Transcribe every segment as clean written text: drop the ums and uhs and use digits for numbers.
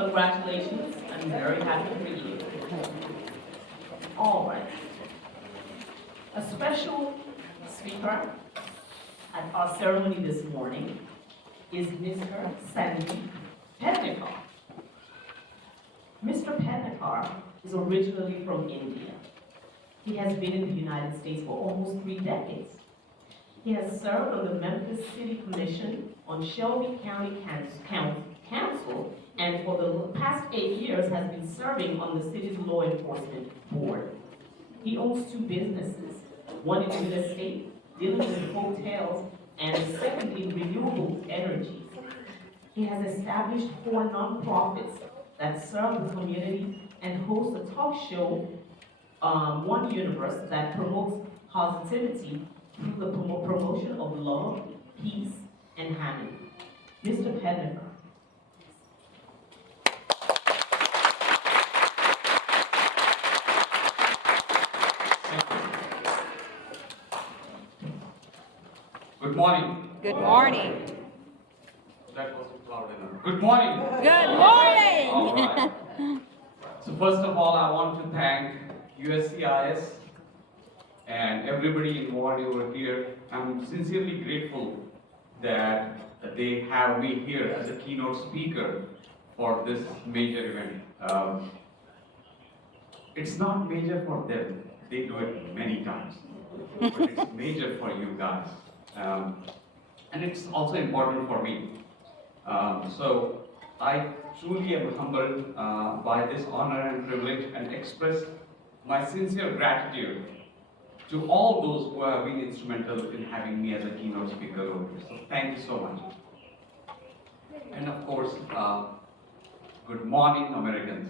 Congratulations, I'm very happy for you. All right. A special speaker at our ceremony this morning is Mr. Sandy Pednekar. Mr. Pednekar is originally from India. He has been in the United States for almost 3 decades. He has served on the Memphis City Commission on Shelby County Council, and for the past 8 years has been serving on the city's law enforcement board. He owns 2 businesses, one in real estate, dealing with hotels, and the second in renewable energies. He has established 4 nonprofits that serve the community and hosts a talk show, One Universe, that promotes positivity through the promotion of love, peace, and harmony. Mr. Pednekar. Good morning. Good morning. That wasn't loud enough. Good morning. Good morning. All right. So first of all, I want to thank USCIS and everybody involved over here. I'm sincerely grateful that they have me here as a keynote speaker for this major event. It's not major for them. They do it many times. But it's major for you guys. And it's also important for me. So I truly am humbled by this honor and privilege and express my sincere gratitude to all those who have been instrumental in having me as a keynote speaker over here. So thank you so much. And of course, good morning, Americans.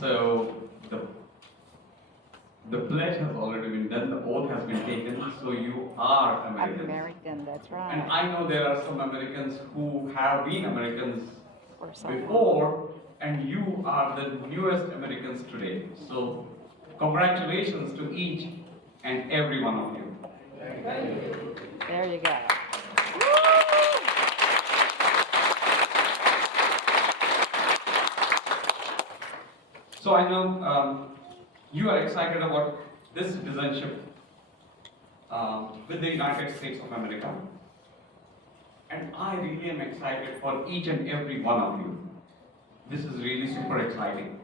So the pledge has already been done, the oath has been taken, so you are Americans. American, that's right. And I know there are some Americans who have been Americans Or some. before, and you are the newest Americans today. So congratulations to each and every one of you. There you go. So I know you are excited about this citizenship with the United States of America. And I really am excited for each and every one of you. This is really super exciting.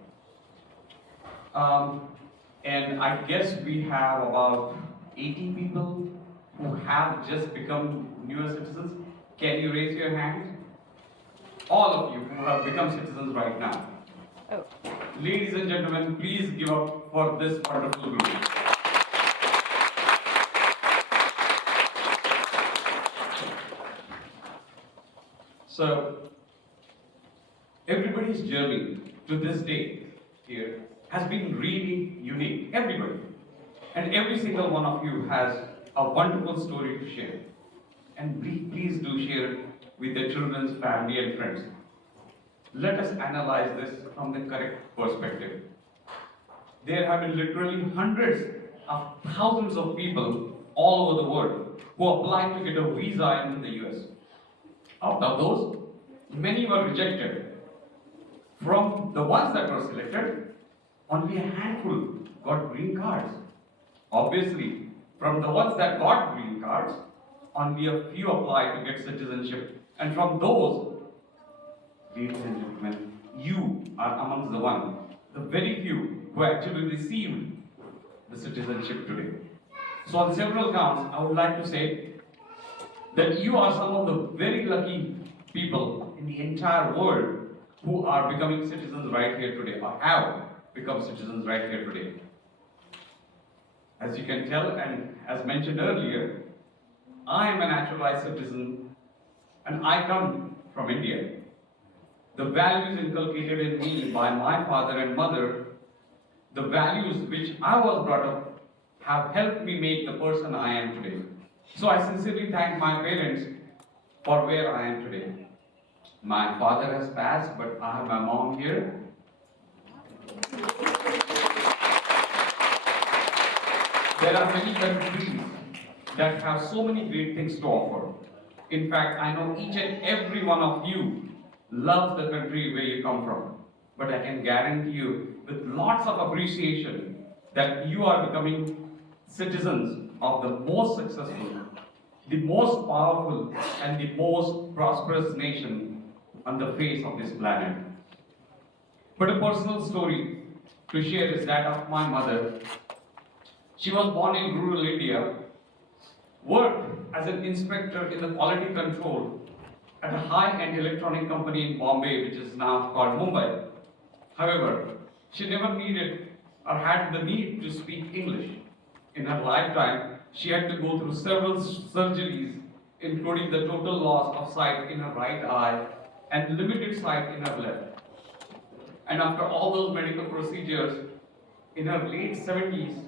And I guess we have about 80 people who have just become US citizens. Can you raise your hands? All of you who have become citizens right now. Oh. Ladies and gentlemen, please give up for this wonderful group. So, everybody's journey to this day here has been really unique. Everybody. And every single one of you has a wonderful story to share. And please do share it with your children's family and friends. Let us analyze this from the correct perspective. There have been literally hundreds of thousands of people all over the world who applied to get a visa into the US. Out of those, many were rejected. From the ones that were selected, only a handful got green cards. Obviously, from the ones that got green cards, only a few applied to get citizenship. And from those, ladies and gentlemen, you are amongst the very few who actually received the citizenship today. So on several counts, I would like to say that you are some of the very lucky people in the entire world who are becoming citizens right here today, or have become citizens right here today. As you can tell, and as mentioned earlier, I am a naturalized citizen and I come from India. The values inculcated in me by my father and mother, the values which I was brought up, have helped me make the person I am today. So I sincerely thank my parents for where I am today. My father has passed, but I have my mom here. There are many countries that have so many great things to offer. In fact, I know each and every one of you loves the country where you come from. But I can guarantee you, with lots of appreciation, that you are becoming citizens of the most successful, the most powerful, and the most prosperous nation on the face of this planet. But a personal story to share is that of my mother. She was born in rural India, worked as an inspector in the quality control at a high-end electronic company in Bombay, which is now called Mumbai. However, she never needed or had the need to speak English. In her lifetime, she had to go through several surgeries, including the total loss of sight in her right eye and limited sight in her left. And after all those medical procedures, in her late 70s,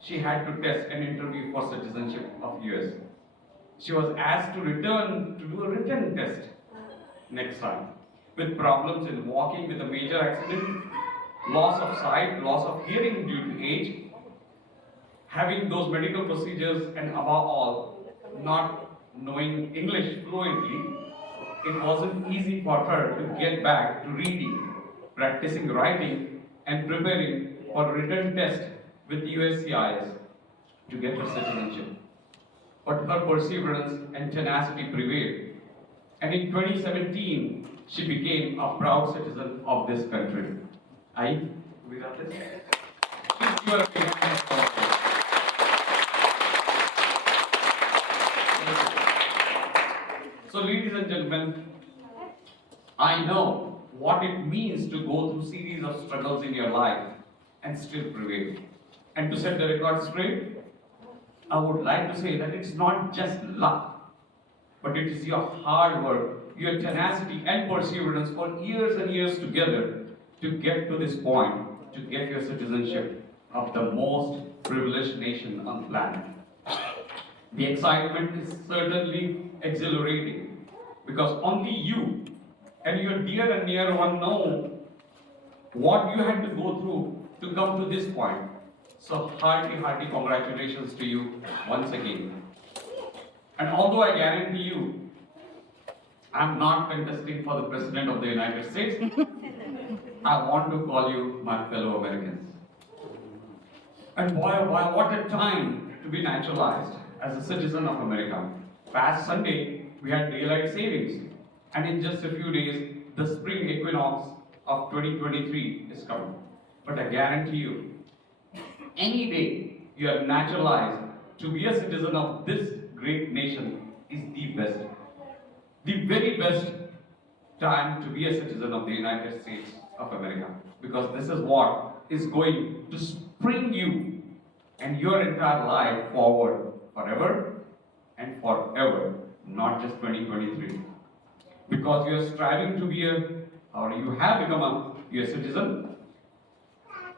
she had to test an interview for citizenship of US. She was asked to return to do a written test next time, with problems in walking with a major accident, loss of sight, loss of hearing due to age, having those medical procedures, and above all, not knowing English fluently. It wasn't easy for her to get back to reading, practicing writing, and preparing for a written test with USCIS to get her citizenship. But her perseverance and tenacity prevailed. And in 2017, she became a proud citizen of this country. We got this? Please give her a big round of applause. So, ladies and gentlemen, I know what it means to go through series of struggles in your life and still prevail. And to set the record straight, I would like to say that it's not just luck, but it is your hard work, your tenacity and perseverance for years and years together to get to this point, to get your citizenship of the most privileged nation on the planet. The excitement is certainly exhilarating because only you and your dear and near one know what you had to go through to come to this point. So hearty congratulations to you once again. And although I guarantee you, I'm not contesting for the President of the United States, I want to call you my fellow Americans. And boy, what a time to be naturalized as a citizen of America. Past Sunday, we had daylight savings. And in just a few days, the spring equinox of 2023 is coming. But I guarantee you, any day you are naturalized to be a citizen of this great nation is the best. The very best time to be a citizen of the United States of America. Because this is what is going to spring you and your entire life forward forever and forever, not just 2023. Because you are striving to be or you have become a US citizen.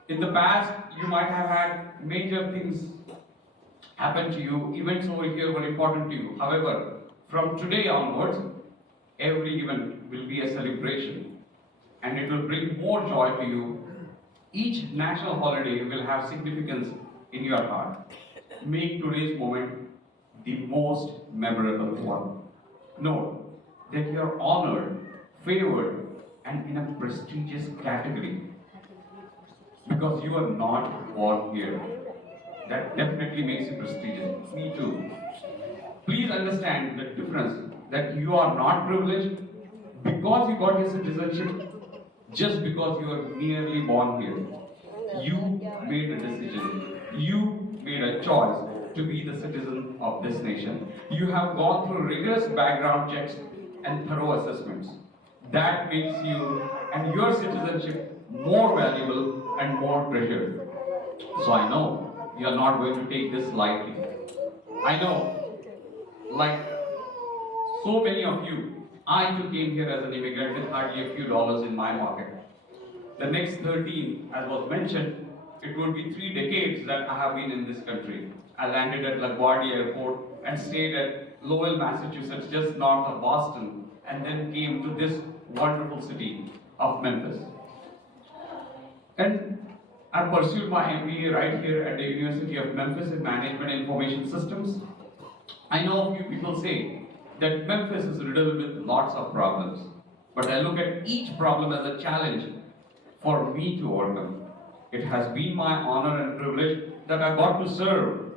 In the past, you might have had major things happen to you, events over here were important to you. However, from today onwards, every event will be a celebration and it will bring more joy to you. Each national holiday will have significance in your heart. Make today's moment the most memorable one. Note that you are honored, favored, and in a prestigious category because you are not born here. That definitely makes you prestigious. Me too. Please understand the difference that you are not privileged because you got your citizenship just because you are merely born here. You made a decision. You made a choice to be the citizen of this nation. You have gone through rigorous background checks and thorough assessments. That makes you and your citizenship more valuable and more treasured. So I know you are not going to take this lightly. I know, like so many of you, I too came here as an immigrant with hardly a few dollars in my pocket. The next 13, as was mentioned, it would be 3 decades that I have been in this country. I landed at LaGuardia Airport and stayed at Lowell, Massachusetts, just north of Boston, and then came to this wonderful city of Memphis. And I pursued my MBA right here at the University of Memphis in Management Information Systems. I know a few people say that Memphis is riddled with lots of problems. But I look at each problem as a challenge for me to overcome. It has been my honor and privilege that I got to serve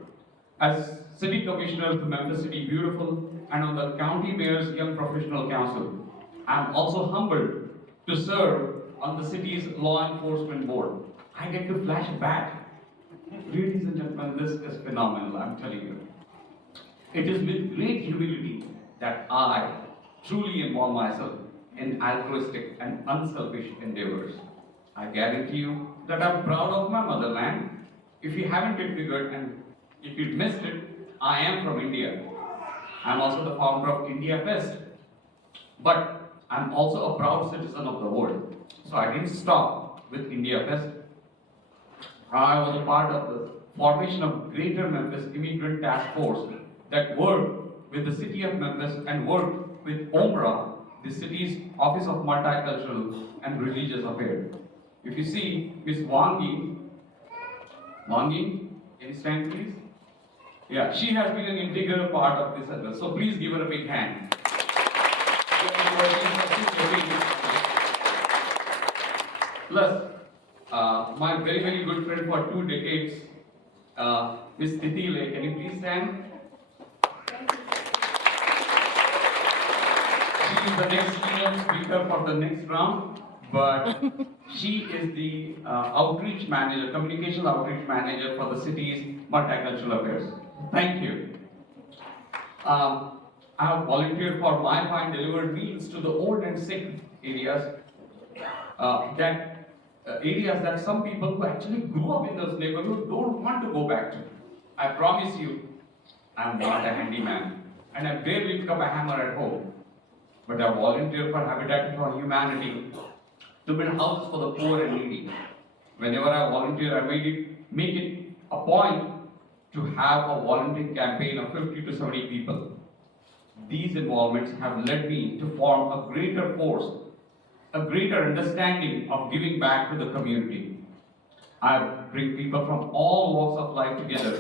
as City Commissioner to Memphis City Beautiful and on the County Mayor's Young Professional Council. I am also humbled to serve on the city's Law Enforcement Board. I get to flash back. Ladies and gentlemen, this is phenomenal, I'm telling you. It is with great humility that I truly involve myself in altruistic and unselfish endeavors. I guarantee you that I'm proud of my motherland. If you haven't yet figured and if you missed it, I am from India. I'm also the founder of India Fest. But I'm also a proud citizen of the world. So I didn't stop with India Fest. I was a part of the formation of Greater Memphis Immigrant Task Force that worked with the city of Memphis and worked with OMRA, the city's Office of Multicultural and Religious Affairs. If you see Miss Wangi, can you stand please? Yeah, she has been an integral part of this as well. So please give her a big hand. Plus, my very, very good friend for 2 decades, Miss Titile, can you please stand? She is the next keynote speaker for the next round, but she is the outreach manager, communications outreach manager for the city's multicultural affairs. Thank you. I have volunteered for My Find delivered meals to the old and sick areas, areas that some people who actually grew up in those neighborhoods don't want to go back to. I promise you, I'm not a handyman, and I barely pick up a hammer at home. But I volunteer for Habitat for Humanity to build houses for the poor and needy. Whenever I volunteer, I make it a point to have a volunteering campaign of 50 to 70 people. These involvements have led me to form a greater force, a greater understanding of giving back to the community. I bring people from all walks of life together.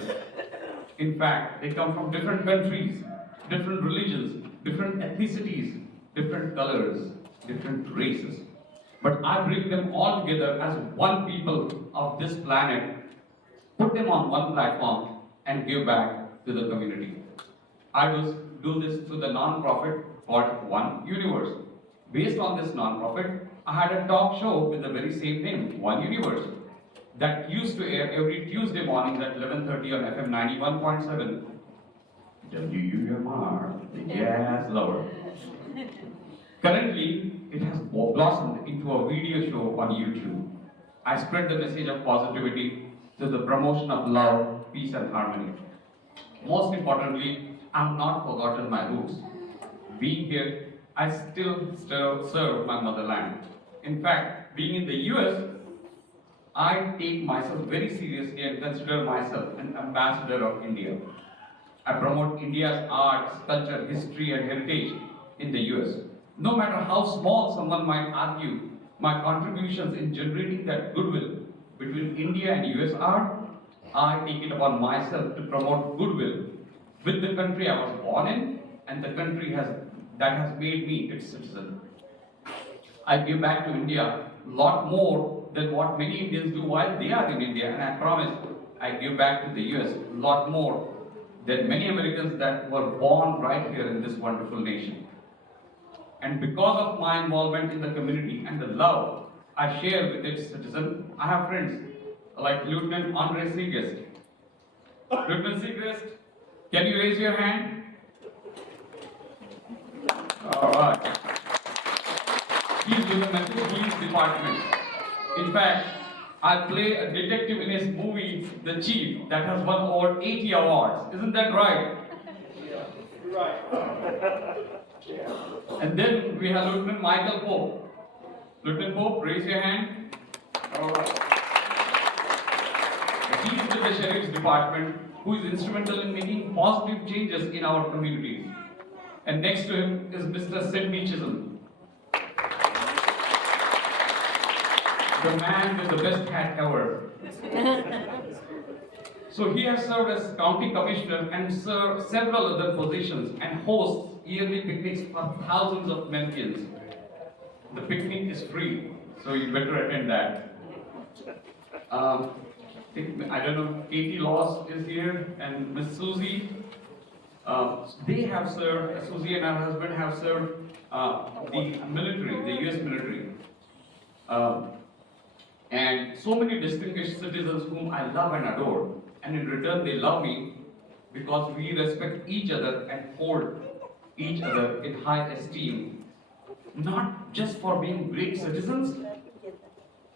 In fact, they come from different countries, different religions, different ethnicities, different colors, different races. But I bring them all together as one people of this planet, put them on one platform, and give back to the community. I do this through the non-profit called One Universe. Based on this non-profit, I had a talk show with the very same name, One Universe, that used to air every Tuesday morning at 11:30 on FM 91.7. WUMR, the jazz lover. Currently, it has blossomed into a video show on YouTube. I spread the message of positivity through the promotion of love, peace, and harmony. Most importantly, I have not forgotten my roots. Being here, I still serve my motherland. In fact, being in the US, I take myself very seriously and consider myself an ambassador of India. I promote India's arts, culture, history, and heritage in the US. No matter how small someone might argue, my contributions in generating that goodwill between India and US are, I take it upon myself to promote goodwill with the country I was born in and the country that has made me its citizen. I give back to India a lot more than what many Indians do while they are in India, and I promise I give back to the US a lot more than many Americans that were born right here in this wonderful nation. And because of my involvement in the community and the love I share with its citizens, I have friends like Lieutenant Andre Segrist. Lieutenant Segrist, can you raise your hand? All right. He's with the Memphis Police Department. In fact, I play a detective in his movie, The Chief, that has won over 80 awards. Isn't that right? Yeah, right. And then we have Lieutenant Michael Pope. Lieutenant Pope, raise your hand. All right. He is with the Sheriff's Department, who is instrumental in making positive changes in our communities. And next to him is Mr. Sidney Chisholm, the man with the best hat ever. So he has served as county commissioner and served several other positions and hosts yearly picnics for thousands of Memphians. The picnic is free, so you better attend that. I don't know, Katie Loss is here and Miss Susie. They have served, Susie and her husband have served the military, the US military. And so many distinguished citizens whom I love and adore. And in return, they love me because we respect each other and hold each other in high esteem. Not just for being great citizens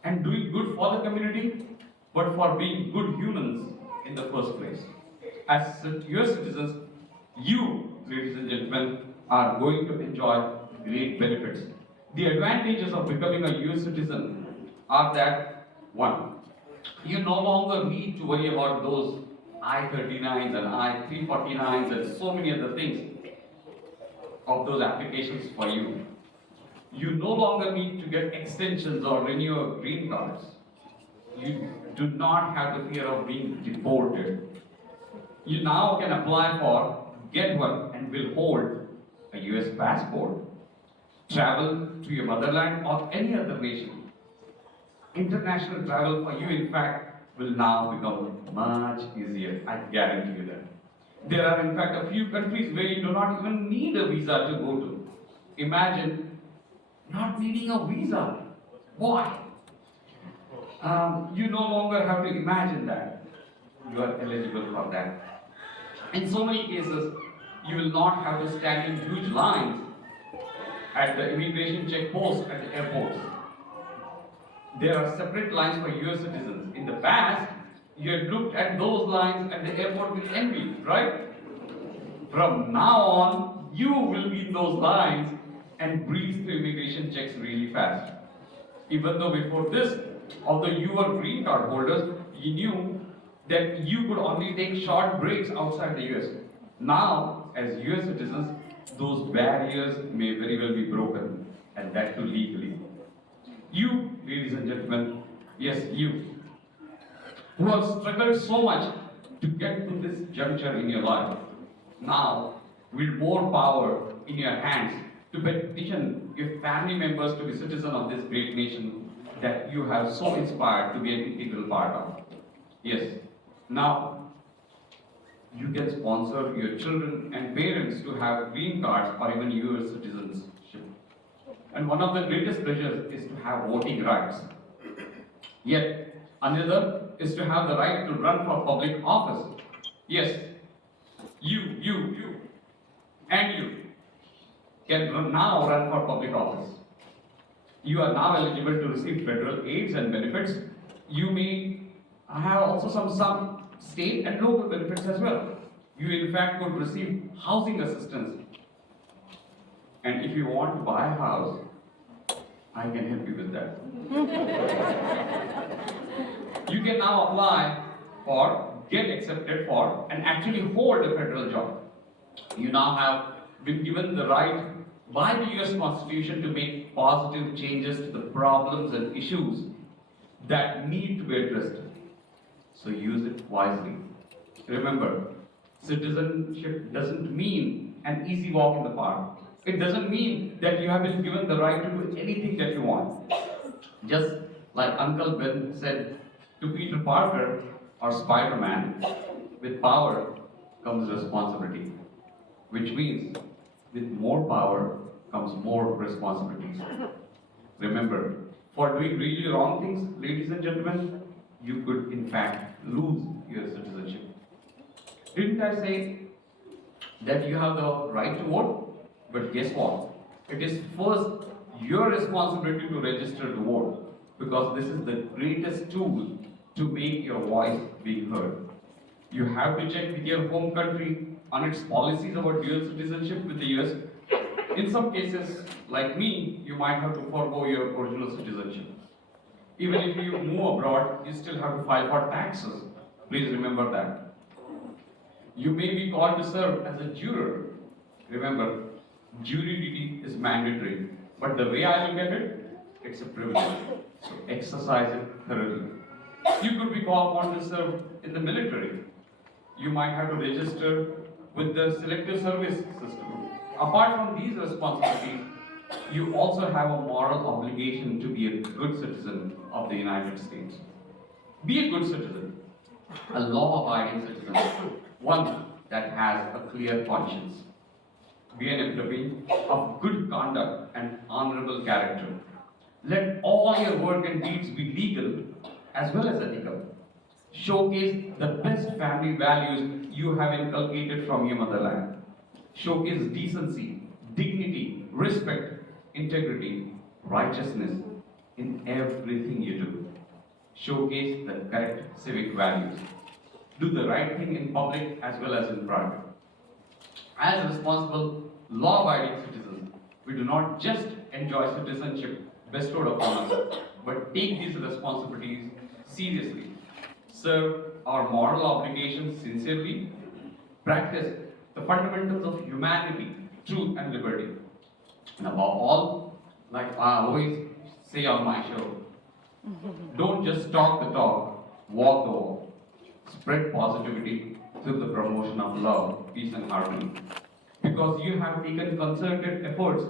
and doing good for the community, but for being good humans in the first place. As US citizens, you, ladies and gentlemen, are going to enjoy great benefits. The advantages of becoming a US citizen are that, one, you no longer need to worry about those I-39s and I-349s and so many other things of those applications for you. You no longer need to get extensions or renew your green cards. You do not have the fear of being deported. You now can apply for, get one, and will hold a US passport. Travel to your motherland or any other nation. International travel for you, in fact, will now become much easier. I guarantee you that. There are, in fact, a few countries where you do not even need a visa to go to. Imagine not needing a visa. Why? You no longer have to imagine that. You are eligible for that. In so many cases, you will not have to stand in huge lines at the immigration checkposts at the airports. There are separate lines for US citizens. In the past, you had looked at those lines at the airport with envy, right? From now on, you will be in those lines and breeze through immigration checks really fast. Even though before this, although you were green card holders, you knew that you could only take short breaks outside the US. Now, as US citizens, those barriers may very well be broken, and that too legally. You, ladies and gentlemen, yes, you, who have struggled so much to get to this juncture in your life, now, with more power in your hands to petition your family members to be citizens of this great nation that you have so inspired to be an integral part of. Yes, now, you can sponsor your children and parents to have green cards or even US citizenship. And one of the greatest pleasures is to have voting rights. Yet, another is to have the right to run for public office. Yes, you, and you can now run for public office. You are now eligible to receive federal aids and benefits. You may have also some state and local benefits as well. You in fact could receive housing assistance. And if you want to buy a house, I can help you with that. You can now apply for, get accepted for, and actually hold a federal job. You now have been given the right by the US Constitution to make positive changes to the problems and issues that need to be addressed. So use it wisely. Remember, citizenship doesn't mean an easy walk in the park. It doesn't mean that you have been given the right to do anything that you want. Just like Uncle Ben said to Peter Parker or Spider-Man, with power comes responsibility. Which means, with more power comes more responsibilities. Remember, for doing really wrong things, ladies and gentlemen, you could in fact lose your citizenship. Didn't I say that you have the right to vote? But guess what? It is first your responsibility to register to vote, because this is the greatest tool to make your voice being heard. You have to check with your home country on its policies about dual citizenship with the US. In some cases, like me, you might have to forego your original citizenship. Even if you move abroad, you still have to file for taxes. Please remember that. You may be called to serve as a juror. Remember, jury duty is mandatory. But the way I look at it, it's a privilege. So exercise it thoroughly. You could be called upon to serve in the military. you might have to register with the selective service system. Apart from these responsibilities, you also have a moral obligation to be a good citizen of the United States. Be a good citizen, a law-abiding citizen, one that has a clear conscience. Be an employee of good conduct and honorable character. Let all your work and deeds be legal as well as ethical. Showcase the best family values you have inculcated from your motherland. Showcase decency, dignity, respect, integrity, righteousness in everything you do. Showcase the correct civic values. Do the right thing in public as well as in private. As responsible, law-abiding citizens, we do not just enjoy citizenship bestowed upon us, but take these responsibilities seriously. Serve our moral obligations sincerely. Practice the fundamentals of humanity, truth, and liberty. And above all, like I always say on my show, don't just talk the talk, walk the walk. Spread positivity through the promotion of love, peace, and harmony. Because you have taken concerted efforts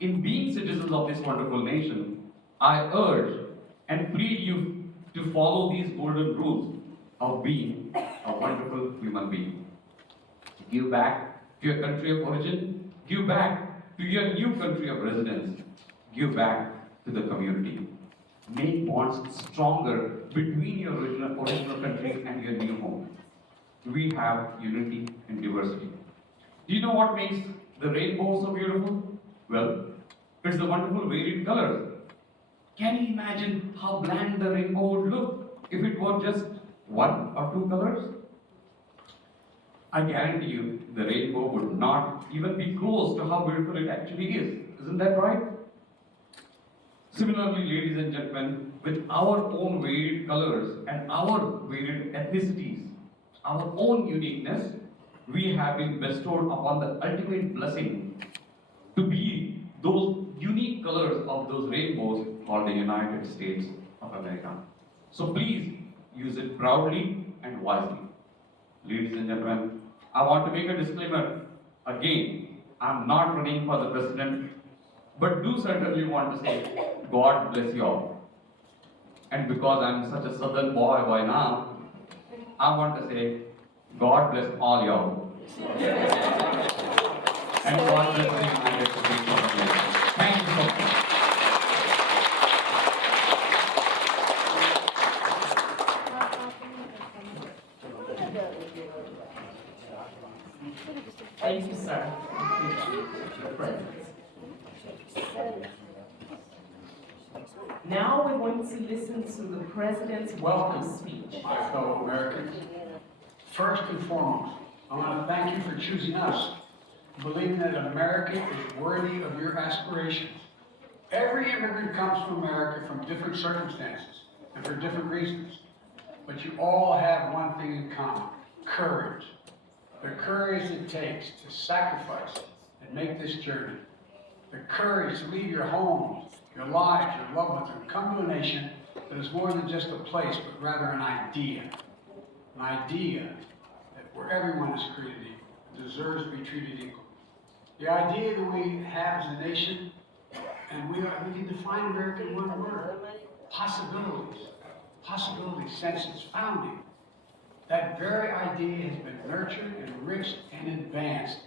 in being citizens of this wonderful nation, I urge and plead you to follow these golden rules of being a wonderful human being. Give back to your country of origin, give back to your new country of residence, give back to the community. Make bonds stronger between your original country and your new home. We have unity in diversity. Do you know what makes the rainbow so beautiful? Well, it's the wonderful varied colors. Can you imagine how bland the rainbow would look if it were just one or two colors? I guarantee you the rainbow would not even be close to how beautiful it actually is. Isn't that right? Similarly, ladies and gentlemen, with our own varied colors and our varied ethnicities, our own uniqueness, we have been bestowed upon the ultimate blessing to be those unique colors of those rainbows called the United States of America. So please use it proudly and wisely. Ladies and gentlemen, I want to make a disclaimer. Again, I'm not running for the president, but do certainly want to say, God bless you all. And because I'm such a southern boy by now, I want to say, God bless all y'all. And God bless the United States of America. Thank you so much. Thank you, sir. Now we're going to listen to the President's welcome speech. My fellow Americans, first and foremost, I want to thank you for choosing us, believing that America is worthy of your aspirations. Every immigrant comes to America from different circumstances and for different reasons, but you all have one thing in common: courage. The courage it takes to sacrifice and make this journey. The courage to leave your homes, your lives, your loved ones, and come to a nation that is more than just a place, but rather an idea. An idea that where everyone is created equal, deserves to be treated equal. The idea that we have as a nation, and we can define America in one word: possibilities. Possibilities since its founding. That very idea has been nurtured, enriched, and advanced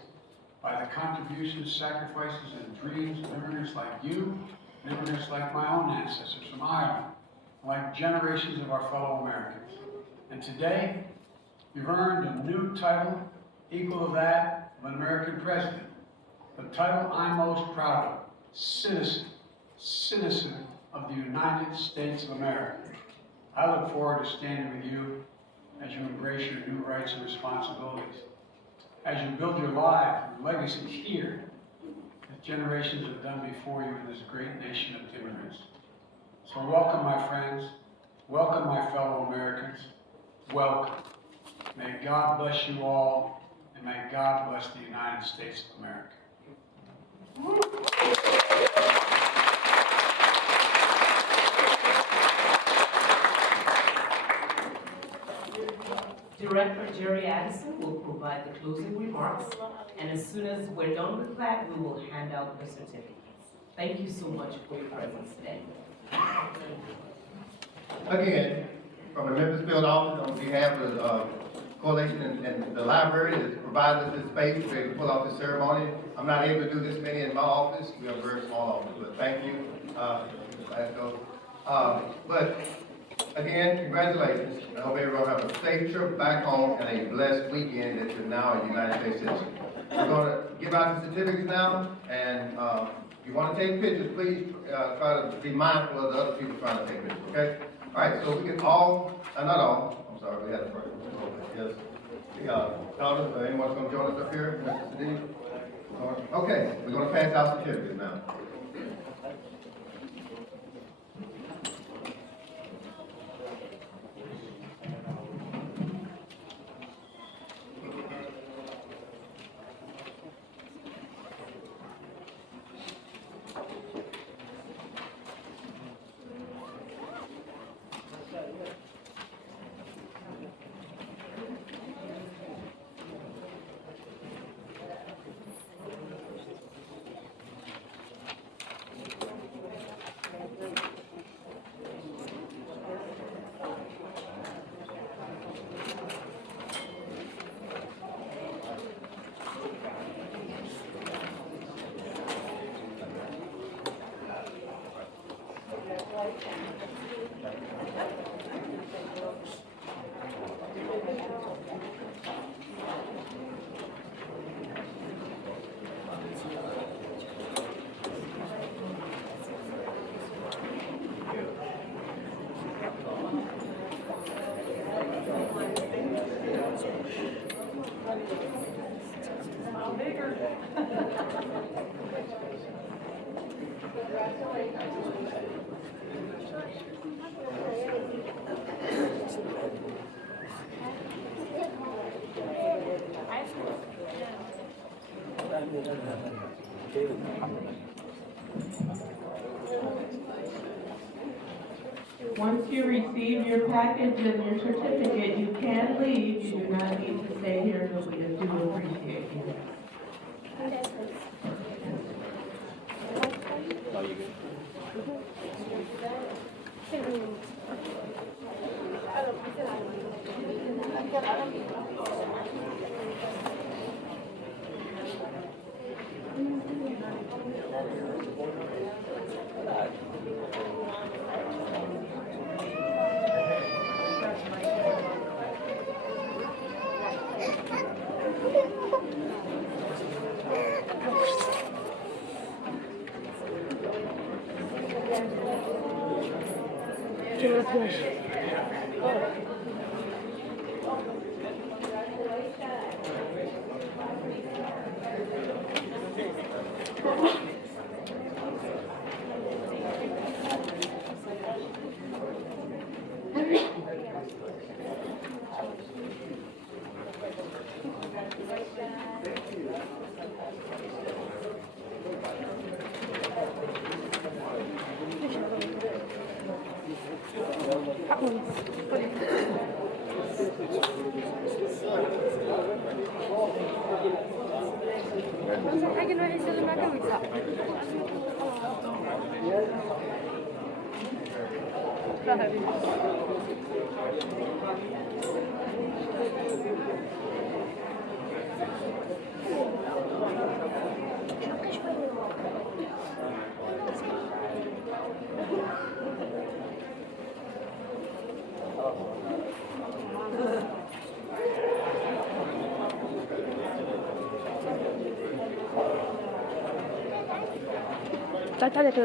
by the contributions, sacrifices, and dreams of immigrants like you, and immigrants like my own ancestors from Ireland, like generations of our fellow Americans. And today, you've earned a new title equal to that of an American president. The title I'm most proud of: citizen of the United States of America. I look forward to standing with you as you embrace your new rights and responsibilities, as you build your life and legacy here, as generations have done before you in this great nation of immigrants. So welcome, my friends. Welcome, my fellow Americans. Welcome. May God bless you all, and may God bless the United States of America. Dear Director Jerry Addison will provide the closing remarks, and as soon as we're done with that, we will hand out the certificates. Thank you so much for your presence today. Again, from the Memphis Field Office, on behalf of the Coalition and the library that's provided us this space to be able to pull off this ceremony. I'm not able to do this many in my office. We have a very small office, but thank you, Mr. Glasgow. But again, congratulations. I hope everyone have a safe trip back home and a blessed weekend that you're now a United States citizen. We're going to give out the certificates now, and if you want to take pictures, please try to be mindful of the other people trying to take pictures, okay? All right, so we can all, not all, I'm sorry, we had a first. Yes. Doctor, anyone's going to join us up here? Mr. Sadie? Okay, we're going to pass out certificates now. Once you receive your package and your certificate, you can leave. You do not need to stay here, but we do appreciate you.